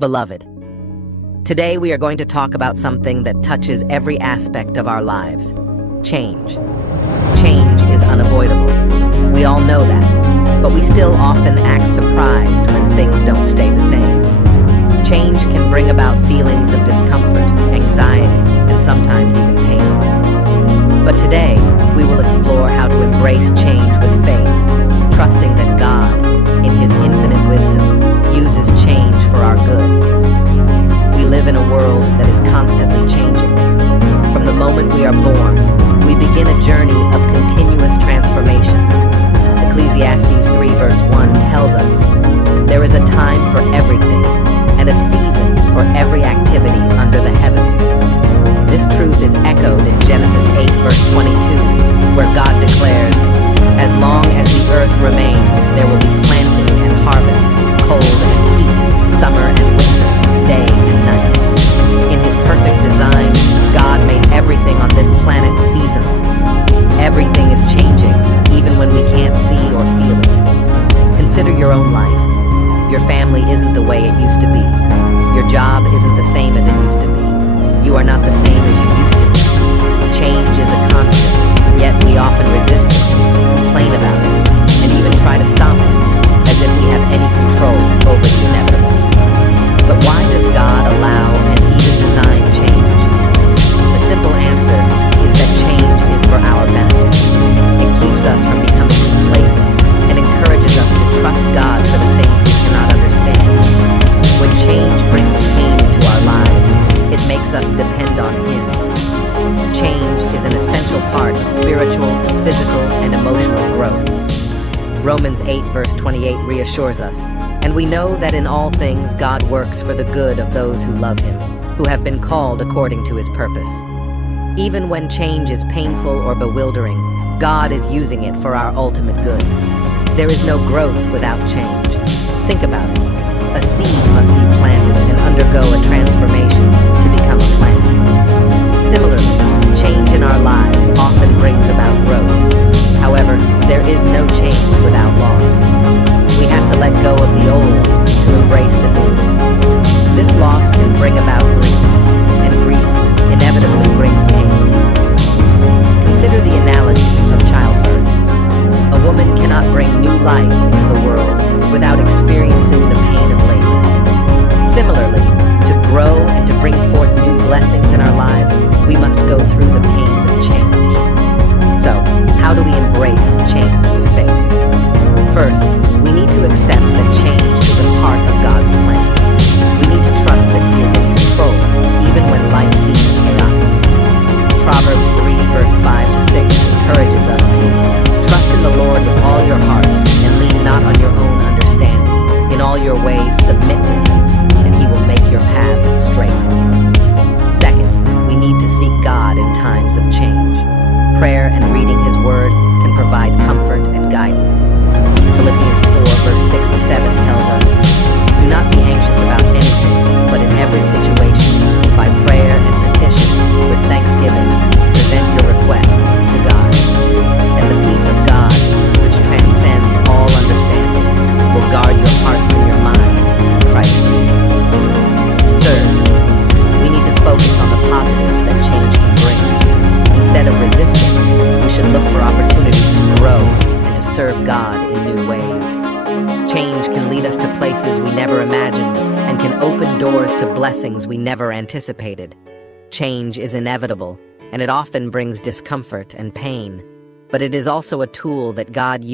Beloved, today we are going to talk about something that touches every aspect of our lives: change. Change is unavoidable. We all know that, but we still often act surprised when things don't stay the same. Change can bring about feelings of discomfort, anxiety, and sometimes even pain. But today, we will explore how to embrace change with faith, trusting that God, in His infinite wisdom, uses change for our good. We live in a world that is constantly changing. From the moment we are born, we begin a journey of continuous transformation. Ecclesiastes 3 verse 1 tells us, "There is a time for everything, and a season for every activity under the heavens." This truth is echoed in Genesis 8 verse 22, where God declares, "As long as the earth remains, there will be planting and harvest, cold and heat, summer and winter, day and night." In His perfect design, God made everything on this planet seasonal. Everything is changing, even when we can't see or feel it. Consider your own life. Your family isn't the way it used to be. Your job isn't the same as it used to be. You are not the same as you used to be. Change is a constant, yet we often resist it, complain about it, and even try to stop it, as if we have any control over the inevitable. But why does God allow and even design change? The simple answer is that change is for our benefit. It keeps us from becoming complacent and encourages us to trust God for the things we cannot understand. When change brings pain into our lives, it makes us depend on Him. Change is an essential part of spiritual, physical, and emotional growth. Romans 8 verse 28 reassures us, "And we know that in all things God works for the good of those who love Him, who have been called according to His purpose." Even when change is painful or bewildering, God is using it for our ultimate good. There is no growth without change. Think about it. A seed must be planted and undergo a transformation to become a plant. Similarly, change in our lives often brings about growth. However, there is no change without loss. We have to let go of the old to embrace the new. This loss can bring about grief, and grief inevitably brings pain. Consider the analogy of childbirth. A woman cannot bring new life into the world without experiencing the pain of labor. Similarly, to grow and to bring forth new blessings in our lives, we must go through the pains of change. So, how do we embrace change with faith? First, we need to accept that change is a part of God's plan. We need to trust that He is in control, even when life seems chaotic. Proverbs 3 verse 5 to 6 encourages us to trust in the Lord with all your heart and lean not on your own understanding. In all your ways submit to Him, and He will make your paths straight. Second, we need to seek God in times of change. Prayer and reading His Word can provide comfort and guidance. Philippians 4 verse 6 to 7 tells us, "Do not be anxious about anything, but in every situation, by prayer and petition, with thanksgiving, present your requests to God. And the peace of God, which transcends all understanding, will guard your hearts and your minds in Christ Jesus." Third, we need to focus on the positives that change can bring. Instead of resisting, we should look for opportunities to grow and to serve God in new ways. Change can lead us to places we never imagined and can open doors to blessings we never anticipated. Change is inevitable, and it often brings discomfort and pain, but it is also a tool that God uses